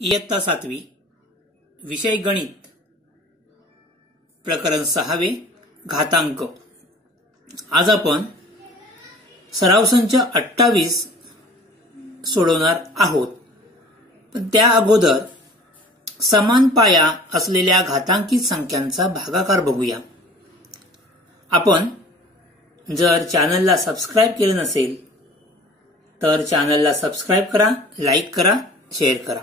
इयत्ता 7वी विषय गणित प्रकरण 6 घातांक। आज आपण सराव संच 28 सोडवणार आहोत, पण त्या अगोदर समान पाया असलेल्या घातांकित संख्यांचा भागाकार बघूया। आपण जर चॅनलला सबस्क्राइब केले नसेल तर चॅनलला सबस्क्राइब करा, लाईक करा, शेअर करा।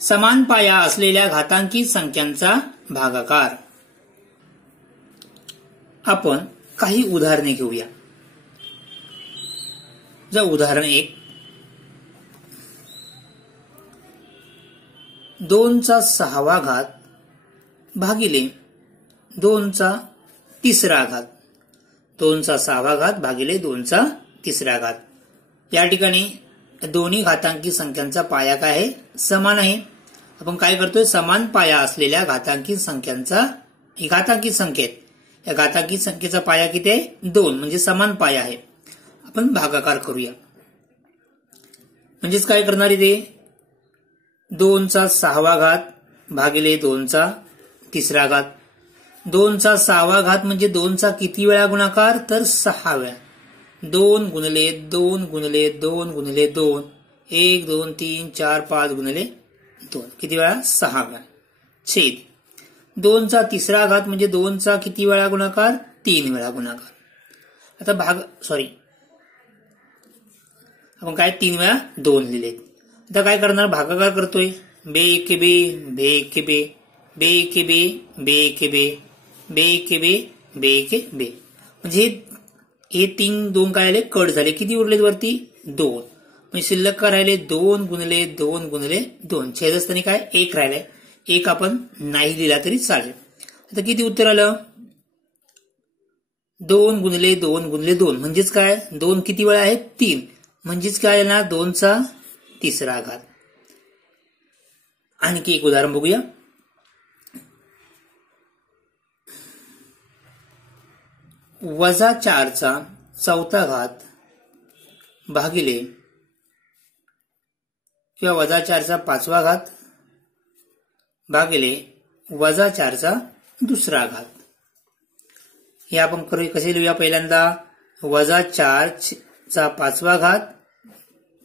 समान पाया असलेल्या घातांकित संख्यांचा भागाकार। आपण काही उदाहरणे घेऊया। उदाहरण 1, 2चा 6वा घात भागिले 2चा 3रा घात। 2चा 6वा घात भागिले 2चा 3रा घात। या ठिकाणी दोन्ही घातांकी संख्यांचा पाया काय आहे? समान आहे। आपण काय करतोय? समान पाया असलेल्या घातांकित संख्यांचा, ही घातांकित संख्येत, या घातांकित संख्येचा पाया किती आहे? 2, म्हणजे समान पाया आहे। आपण भागाकार करूया। म्हणजेच काय करणार आहे ते? 2चा 6वा घात भागिले 2चा 3रा घात। 2चा 6वा घात म्हणजे 2चा किती वेळा गुणाकार? तर 6 वेळा। 2 गुणिले 2 गुणिले 2 गुणिले 2, 1 2 3 4 5 गुणिले 2, किती वेळा? 6 वेळा। छेद 2चा 3रा घात म्हणजे 2चा किती वेळा गुणाकार? 3 वेळा गुणाकार। आता आपण काय 3 वेळा 2 लिहिले। आता काय करणार? भागाकार करतोय। बे एके बे, बे एके बे, बे एके बे, बे एके बे, बे एके बे, बे एके बे, म्हणजे हे 3 2 काय आले? कट झाले। किती उरलेत वरती? 2, म्हणजे शिल्लक काय राहिले? 2 गुणिले 2 गुणिले 2, छेद असताना काय? 1 राहिलाय। 1 आपण नाही लिहिला तरी चालेल। आता किती उत्तर आलं? 2 गुणिले 2 गुणिले 2, म्हणजेच काय? 2 किती वेळा आहे? 3, म्हणजेच काय येणार? 2चा 3रा घात। आणखी एक उदाहरण बघूया। वजा 4चा 4था घात भागिले किंवा वजा 4चा 5वा घात भागिले वजा 4चा 2रा घात। हे आपण कसे लिहूया? पहिल्यांदा वजा 4चा 5वा घात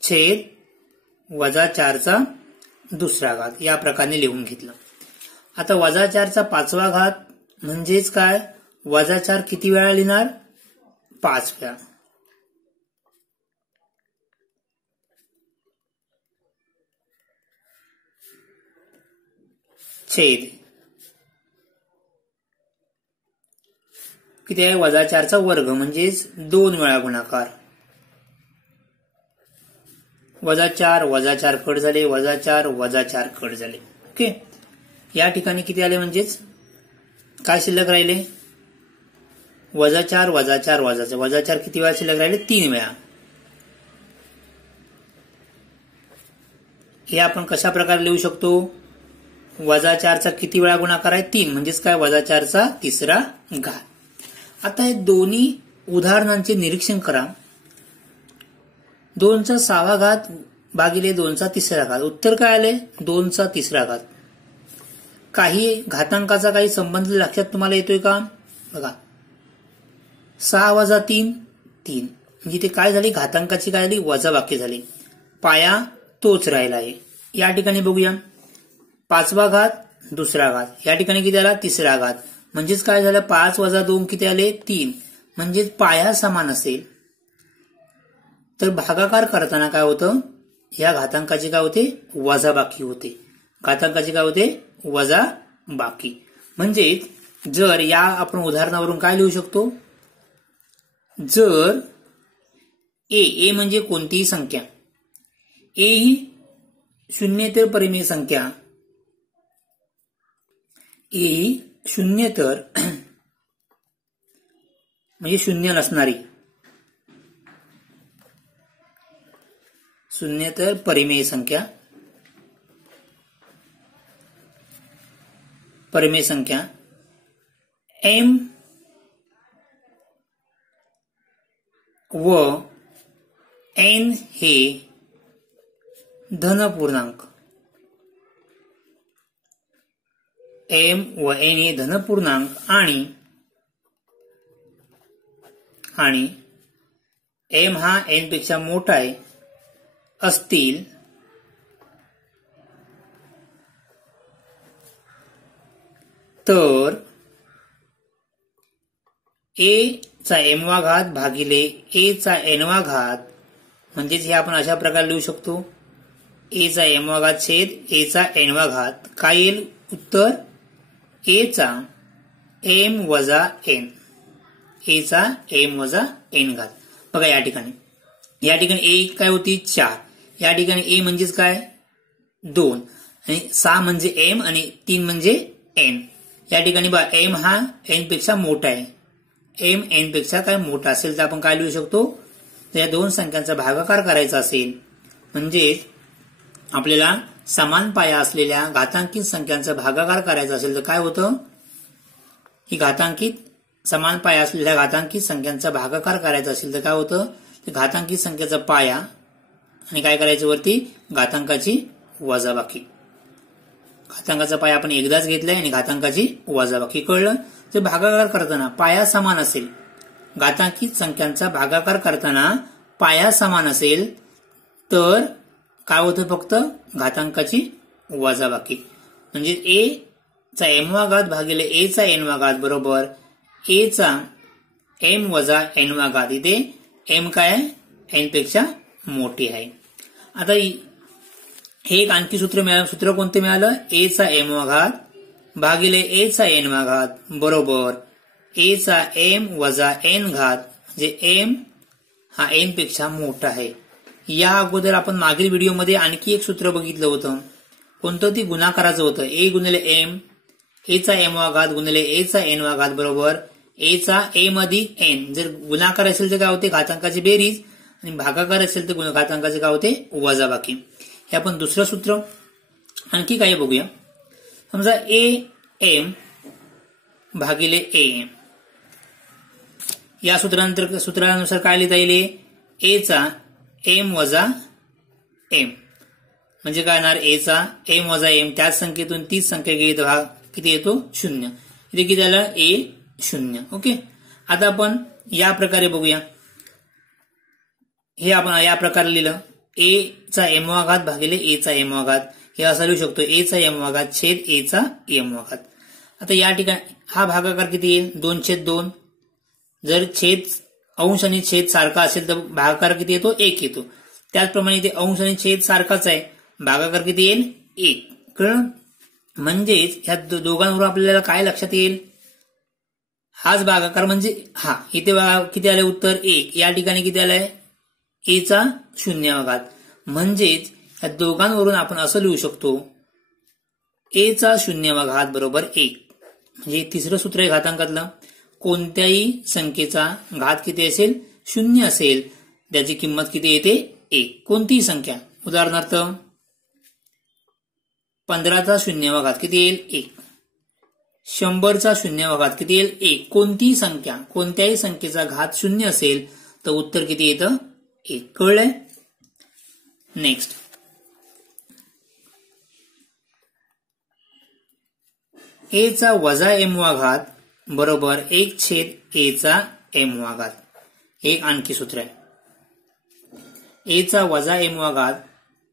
छेद वजा 4चा 2रा घात, या प्रकारे लिहून घेतलं। आता वजा 4चा 5वा घात म्हणजेच काय? वजा 4 किती वेळा लिहिणार? 5 वेळा। छेद किती आहे? वजा 4चा वर्ग म्हणजेच 2 वेळा गुणाकार। वजा 4 कट झाले, वजा 4 कट झाले। ओके, या ठिकाणी किती आले? म्हणजेच काय शिल्लक राहिले? वजा 4 वजा 4 वजा 4, वजा 4 किती वेळा शिल्लक राहिले? 3 वेळा। हे आपण कशा प्रकारे लिहू शकतो? वजा 4चा किती वेळा गुणाकार आहे? 3, म्हणजेच काय? वजा 4चा 3रा घात। आता हे दोन्ही उदाहरणांचे निरीक्षण करा। 2चा 6वा घात भागिले 2चा 3रा घात, उत्तर काय आले? 2चा 3रा घात। काही घातांकाचा काही संबंध लक्षात तुम्हाला येतोय का? बघा, 6 वजा 3 3, म्हणजे ते काय झाली? घातांकाची काय झाली? वजाबाकी झाली। पाया तोच राहिला आहे। या ठिकाणी बघूया, 5वा घात 2रा घात, या ठिकाणी किती आला? 3रा घात, म्हणजेच काय झालं? 5 वजा 2 किती आले? 3, म्हणजेच पाया समान असेल तर भागाकार करताना काय होतं? या घातांकाचे काय होते? वजाबाकी होते। घातांकाचे काय होते? वजाबाकी। म्हणजे जर या आपण उदाहरणावरून काय लिहू शकतो? जर ए म्हणजे कोणतीही संख्या, ए ही शून्येतर परिमेय संख्या, ए ही शून्येतर म्हणजे शून्य नसणारी, शून्येतर परिमेय संख्या, एम व n हे धनपूर्णांक, m व n हे धनपूर्णांक आणि m हा n पेक्षा मोठा आहे असतील तर a चा m वा घात भागिले a चा n वा घात, म्हणजेच हे आपण अशा प्रकारे लिहू शकतो a चा m वा घात छेद a चा n वा घात. काय येईल उत्तर? a चा m वजा n, a चा m वजा n घात. बघा या ठिकाणी a काय होती 4, या ठिकाणी a म्हणजेच काय 2 आणि 6 म्हणजे m आणि 3 म्हणजे n. या ठिकाणी बघा m हा n पेक्षा मोठा आहे, m n पेक्षा काय मोठा असेल तर आपण काय लिहू शकतो? तर या दोन संख्यांचा भागाकार करायचा असेल म्हणजे आपल्याला समान पाया असलेल्या घातांकित संख्यांचा भागाकार करायचा असेल तर काय होतं? ही समान पाया असलेल्या घातांकित संख्यांचा भागाकार करायचा असेल तर काय होतं? ते घातांकित संख्येचा पाया आणि काय करायचं वरती घातांकाची वजाबाकी. घातांकाचा पाया आपण एकदाच घेतलाय आणि घातांकाची वजाबाकी. कळलं? ते भागाकार करताना पाया समान असेल, घातांकित संख्यांचा भागाकार करताना पाया समान असेल तर काय होतं? फक्त घातांकाची वजाबाकी. म्हणजे a चा m वा घात भागिले a चा n वा घात बरोबर a चा m वजा n वा घात. इथे m काय आहे? n पेक्षा मोठी आहे. आता हे एक आणखी सूत्र कोणते मिळालं? a चा m वा घात भागिले a चा n वा घात बरोबर a चा m वजा n घात, म्हणजे m हा n पेक्षा मोठा आहे. या अगोदर आपण मागील व्हिडिओमध्ये आणखी एक सूत्र बघितलं होतं. कोणतं? ती गुणाकाराचं होतं. a गुणिले m, a चा m वा घात गुणिले a चा n वा घात बरोबर a चा m अधिक n. जर गुणाकार असेल तर काय होते? घातांकाची बेरीज आणि भागाकार असेल तर घातांकाचे काय होते? वजाबाकी. हे आपण दुसरं सूत्र. आणखी काय बघूया. समजा am भागिले am, या सूत्रानुसार काय लिहिता येईल? a चा m वजा m म्हणजे काय येणार? a चा m वजा m, त्याच संख्येतून तीच संख्या गेली तर भाग किती येतो? 0. इथे किती आलं? a 0. ओके. आता आपण या प्रकारे बघूया. हे आपण या प्रकारे लिहिलं a चा m वा घात भागिले a चा m वा घात. हे असं लिहू शकतो a चा m वा घात छेद a चा m वा घात. आता या ठिकाणी हा भागाकार किती येईल? 2/2. जर छेद अंश आणि छेद सारखा असेल तर भागाकार किती येतो? 1 येतो. त्याचप्रमाणे इथे अंश आणि छेद सारखाच आहे, भागाकार किती येईल? 1. कळलं? म्हणजेच ह्या दोघांवरून आपल्याला काय लक्षात येईल? हाच भागाकार म्हणजे हा. इथे किती आले उत्तर? 1. या ठिकाणी किती आलंय? a चा 0 वा घात. म्हणजेच या दोघांवरून आपण असं लिहू शकतो a चा 0 वा घात बरोबर 1. म्हणजे तिसरं सूत्र आहे घातांकातलं. कोणत्याही संख्येचा घात किती असेल? 0 असेल, त्याची किंमत किती येते? 1. कोणतीही संख्या, उदाहरणार्थ 15 चा 0 वा घात किती येईल? 1. 100 चा 0 वा घात किती येईल? 1. कोणतीही संख्या, कोणत्याही संख्येचा घात 0 असेल तर उत्तर किती येतं? 1. कळलंय? नेक्स्ट. a चा वजा m वा घात बरोबर 1 छेद a चा m वा घात. एक आणखी सूत्र आहे. a चा वजा m वा घात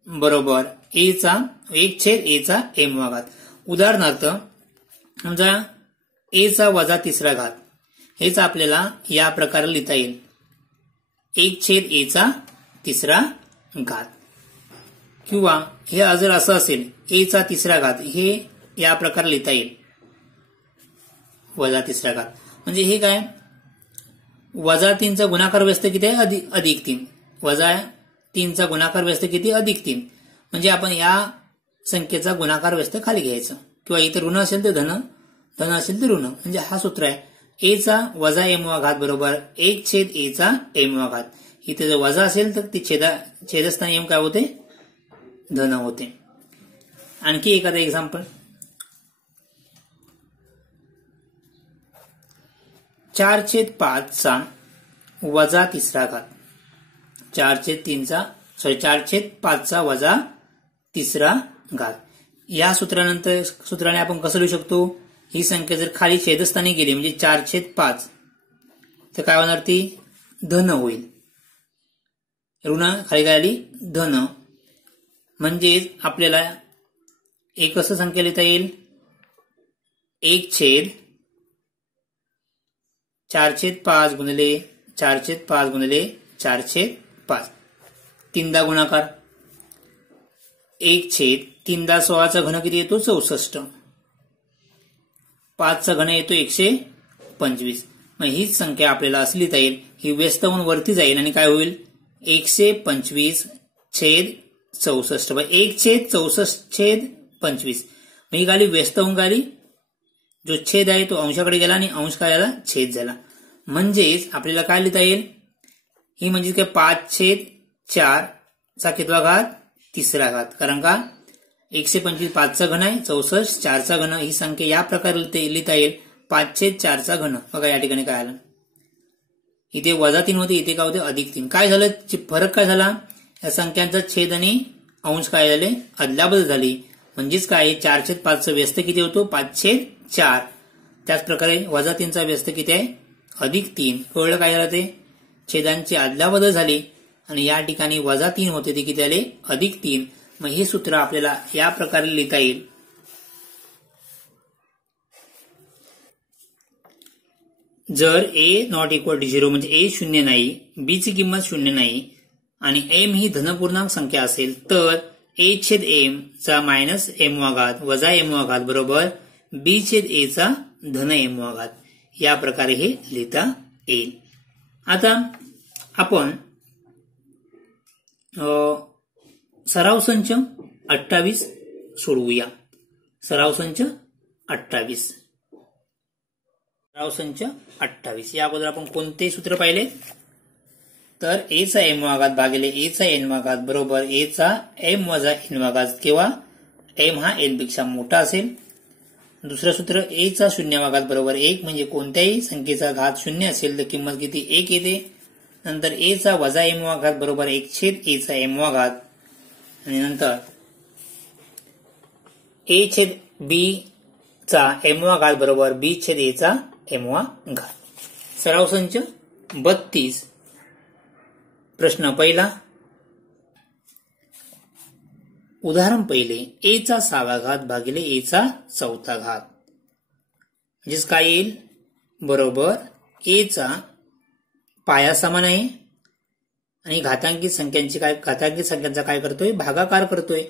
बरोबर 1 छेद a चा m वा घात. उदाहरणार्थ समजा a चा वजा तिसरा घात, हेच आपल्याला या प्रकारे लिहिता येईल 1 छेद a चा तिसरा घात. किंवा हे जर असं असेल a चा तिसरा घात, हे या प्रकारे लिहिता येईल वजा तिसरा घात. म्हणजे हे काय? वजा 3 चा गुणाकार व्यस्त किती आहे? अधिक 3. वजा 3 चा गुणाकार व्यस्त किती? अधिक 3. म्हणजे आपण या संख्येचा गुणाकार व्यस्त खाली घ्यायचं. किंवा इतर ऋण असेल तर धन असेल तर ऋण. म्हणजे हा सूत्र आहे. a चा वजा m वा घात बरोबर 1 छेद a चा m वा घात. इथे जर वजा असेल तर ती छेदस्थानी m काय होते? धन होते. आणखी एखादं एक्झाम्पल. 4/5 चा वजा तिसरा घात. 4/5 वजा तिसरा घात. या सूत्राने आपण कसं लिहू शकतो, ही संख्या जर खाली छेदस्थानी गेली म्हणजे 4/5 तर काय होणार, ती धन होईल. ऋण खाली काय आली, धन. म्हणजेच आपल्याला एक कसं संख्या लिहिता येईल, 1/4/5 गुणिले 4/5 गुणिले 4/5. 3दा गुणाकार, 1/3 घन किती येतो, 64. 5 घन येतो 125. मग हीच संख्या आपल्याला असं लिहिता येईल, ही व्यस्त होऊन वरती जाईल आणि काय होईल, 125/64. 1/64/25. मग ही गाली व्यस्त होऊन गाली, जो छेद आहे तो अंशाकडे गेला आणि अंश काय झाला, छेद झाला. म्हणजेच आपल्याला काय लिहिता येईल, ही म्हणजे काय 5/4 चा कितवा घात, तिसरा घात. कारण का 125 5चा घन आहे, 64 4चा घन. ही संख्या या प्रकारे लिहिता येईल, 5/4 घन. बघा या ठिकाणी काय आलं, इथे -3 होते, इथे काय होते, +3. काय झालं, फरक काय झाला, या संख्यांचा छेद आणि अंश काय झाले, अदलाबदल झाली. म्हणजेच काय, 4/5चा व्यस्त किती होतो, 5/4. त्याच प्रकारे -3चा व्यस्त किती आहे, +3. कळलं काय झालं, ते छेदांची अदलाबदल झाली आणि या ठिकाणी -3 होते, ते किती आले, +3. मग हे सूत्र आपल्याला या प्रकारे लिहिता येईल, जर a ≠ 0 म्हणजे a शून्य नाही, b ची किंमत शून्य नाही आणि m ही धनपूर्णांक संख्या असेल, तर a/m चा -m वजा m बरोबर b/a चा धन m. या प्रकारे हे लिहिता येईल. आता आपण सराव संच 28 सोडवूया. सराव संच 28. या अगोदर आपण कोणते सूत्र पाहिले, तर a चा m भागिले a चा n बरोबर a चा m वजा n किंवा m हा n पेक्षा मोठा असेल. दुसरं सूत्र a चा 0 बरोबर 1 म्हणजे कोणत्याही संख्येचा घात 0 असेल तर किंमत किती, 1 येते. नंतर a चा वजा m बरोबर 1/a चा m आणि नंतर a/b चा m बरोबर b/a चा m. सराव संच 32. प्रश्न पहिला, उदाहरण पहिले, a चा 6 भागिले a चा 4 म्हणजेच काय येईल, बरोबर a चा पाया समान आहे आणि घातांकी संख्यांचा काय करतोय, भागाकार करतोय.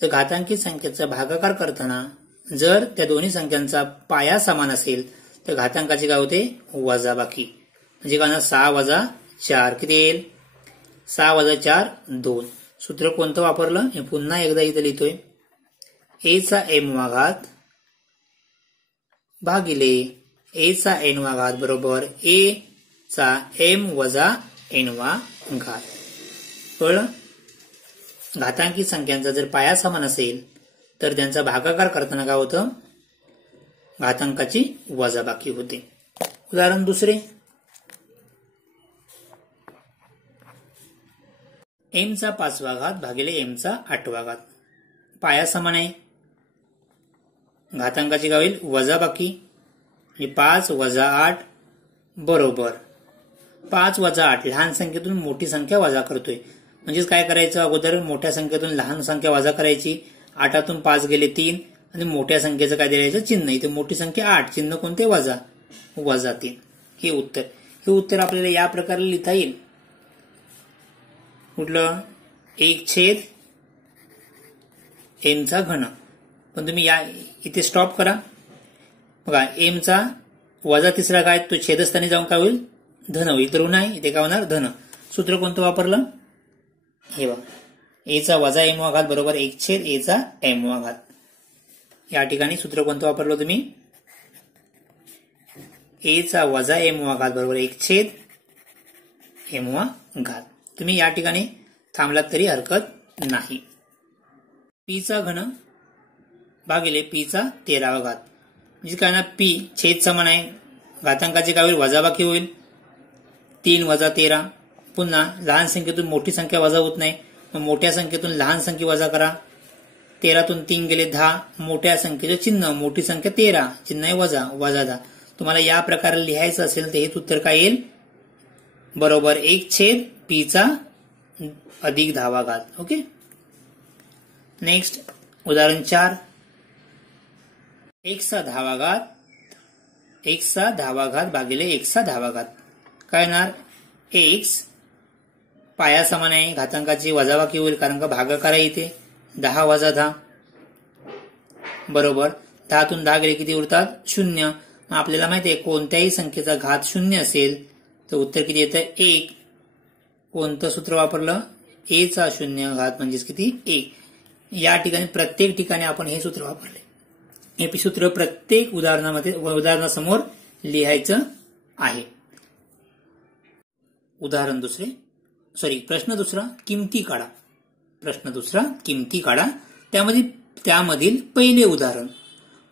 तर घातांकी संख्येचा भागाकार करताना जर त्या दोन्ही संख्यांचा पाया समान असेल तर घातांकाचे काय होते, वजाबाकी. म्हणजे काय, 6 - 4 किती येईल, 6 - 4 2. सूत्र कोणतं वापरलं, हे पुन्हा एकदा इथे लिहितोय, a चा m भागिले a चा n बरोबर a चा m वजा n. कळलं. घातांकी संख्यांचा जर पाया समान असेल तर त्यांचा भागाकार करताना काय होतं, घातांकाची वजाबाकी होते. उदाहरण दुसरे, m चा 5 भागिले m चा 8 पाया समान आहे, घातांकाची काय होईल, वजाबाकी. 5 - 8 बरोबर 5 - 8 लहान संख्येतून मोठी संख्या वजा करतोय. म्हणजेच काय करायचं, अगोदर मोठ्या संख्येतून लहान संख्या वजा करायची. 8तून 5 गेले 3 आणि मोठ्या संख्येचं काय द्यायचं, चिन्ह. इथे मोठी संख्या 8, चिन्ह कोणते, -3. हे उत्तर आपल्याला या प्रकारे लिहिता येईल. कुठलं, 1/m चा घन. पण तुम्ही या इथे स्टॉप करा. बघा, m चा वजा तिसरा काय, तो छेदस्थानी जाऊन काय होईल, धन होईल. तर ऋण आहे, इथे काय होणार, धन. सूत्र कोणतं वापरलं, हे बघा, a चा वजा m बरोबर 1/a चा m. या ठिकाणी सूत्र कोणतं वापरलं तुम्ही, a चा वजा m बरोबर 1/m. तुम्ही या ठिकाणी थांबलात तरी हरकत नाही. p चा घन भागिले p चा 13 म्हणजे काय ना, p छेद समान आहे, घातांकाचे काय होईल, वजाबाकी होईल. 3 - 13 पुन्हा लहान संख्येतून मोठी संख्या वजा होत नाही, मग मोठ्या संख्येतून लहान संख्या वजा करा. 13तून 3 गेले 10, मोठ्या संख्येचे चिन्ह, मोठी संख्या 13, चिन्ह आहे वजा, वजा 10. तुम्हाला या प्रकारे लिहायचं असेल तर हेच उत्तर काय येईल, बरोबर 1/p अधिक 10. ओके. नेक्स्ट उदाहरण 4. x चा 10 भागिले x चा 10. काय येणार, x पाया समान आहे, घातांकाची वजाबाकी होईल कारण का भागाकार आहे इथे. 10 वजा 10 बरोबर 10तून 10 गेले किती उरतात, 0. आपल्याला माहिती आहे कोणत्याही संख्येचा घात 0 असेल तर उत्तर किती येतं, 1. कोणतं सूत्र वापरलं, a चा 0 घात म्हणजेच किती, 1. या ठिकाणी प्रत्येक ठिकाणी आपण हे सूत्र वापरले. हे सूत्र प्रत्येक उदाहरणासमोर लिहायचं आहे. प्रश्न दुसरा, किमती काढा. त्यामधील पहिले उदाहरण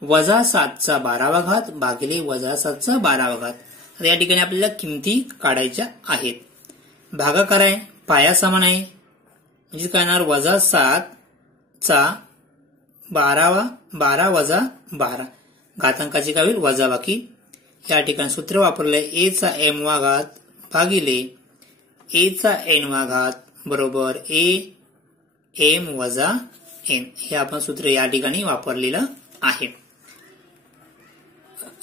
वजा 7चा 12 भागिले वजा 7चा 12. या ठिकाणी आपल्याला किमती काढायच्या आहेत. भागाकार आहे, पाया समान आहे, म्हणजे काय येणार, वजा 7चा 12 वजा 12. घातांकाची काय होईल, वजाबाकी. या ठिकाणी सूत्र वापरलंय a चा m भागिले a चा n बरोबर a m वजा n. हे आपण सूत्र या ठिकाणी वापरलेलं आहे.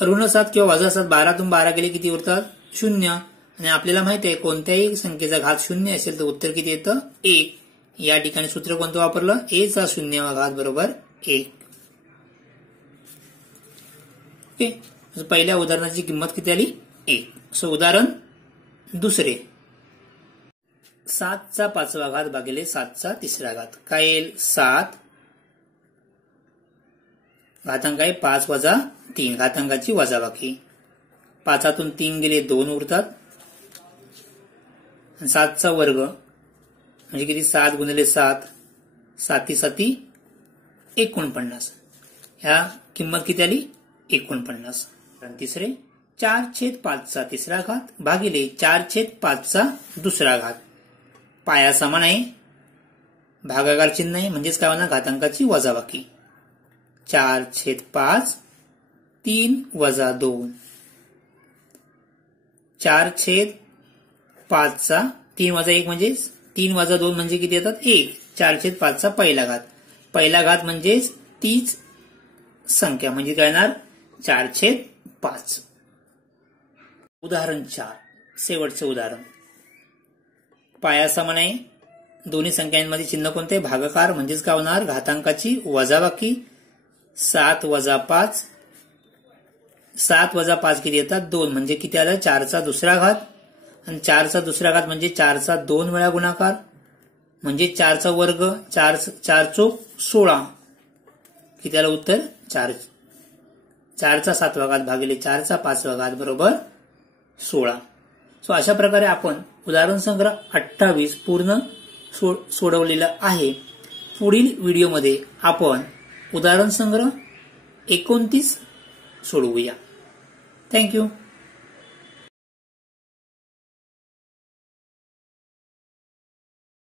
ऋण 7 किंवा वजा 7, 12तून 12 गेले किती उरतात, 0. आणि आपल्याला माहिती आहे कोणत्याही संख्येचा घात 0 असेल तर उत्तर किती येतं, 1. या ठिकाणी सूत्र कोणतं वापरलं, a चा 0 बरोबर 1. ओके. पहिल्या उदाहरणाची किंमत किती आली, 1. सो उदाहरण दुसरे, 7चा 5 भागिले 7चा 3. काय येईल, 7 घातांक आहे 5 वजा 3, घातांकाची वजाबाकी. 5तून 3 गेले 2 उरतात. 7चा वर्ग म्हणजे किती, 7 गुणिले 7, 7 7 49. ह्या किंमत किती आली, 49. तिसरे, 4/5चा 3 भागिले 4/5चा 2. पाया समान आहे, भागाकार चिन्ह आहे, म्हणजेच काय होणार, घातांकाची वजाबाकी. 4/5 3 वजा 2. 4/5चा 3 वजा 1 म्हणजे 3 वजा 2 म्हणजे किती येतात, 1. 4/5चा पहिला घात म्हणजेच तीच संख्या, म्हणजे काय येणार, 4/5. उदाहरण 4, शेवटचं उदाहरण. पाया समान आहे, दोन्ही संख्यांमध्ये चिन्ह कोणते, भागाकार, म्हणजेच काय होणार, घातांकाची वजाबाकी. 7 वजा 5, 7 वजा 5 किती येतात, 2. म्हणजे किती आलं, 4चा 2. आणि 4चा 2 म्हणजे 4चा 2 वेळा गुणाकार, म्हणजे 4चा वर्ग, 4 चोक 16. किती आलं उत्तर, 4. 4चा 7 भागिले 4चा 5 बरोबर 16. सो अशा प्रकारे आपण उदाहरण संग्रह 28 पूर्ण सोडवलेला आहे. पुढील व्हिडिओमध्ये आपण उदाहरण संग्रह 29 सोडवूया. थँक्यू.